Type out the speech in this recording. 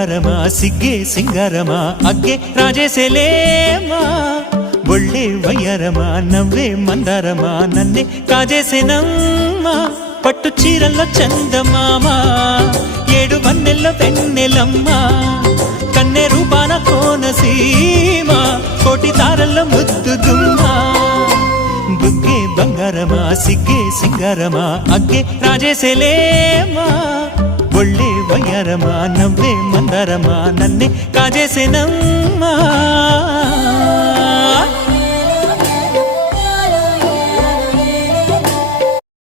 బంగారమా సిగ్గే సింగారమా అగ్గే రాజేసేలేమా ఒళ్ళే వయ్యారమా నవ్వే మందారమా నన్నే కాజేసేనమ్మా పట్టు చీరల్లో చందమామా ఏడు వన్నెల్లో వెన్నెలమ్మా కన్నె రూపాన కోనసీమ కోటి తారల్లో ముద్దుదుమ్మా బుగ్గే బంగారమా సిగ్గే సింగారమా అగ్గే రాజేసేలేమా ఒళ్ళే వయ్యారమా నవ్వే మందారమా నన్నే కాజేసేనమ్మా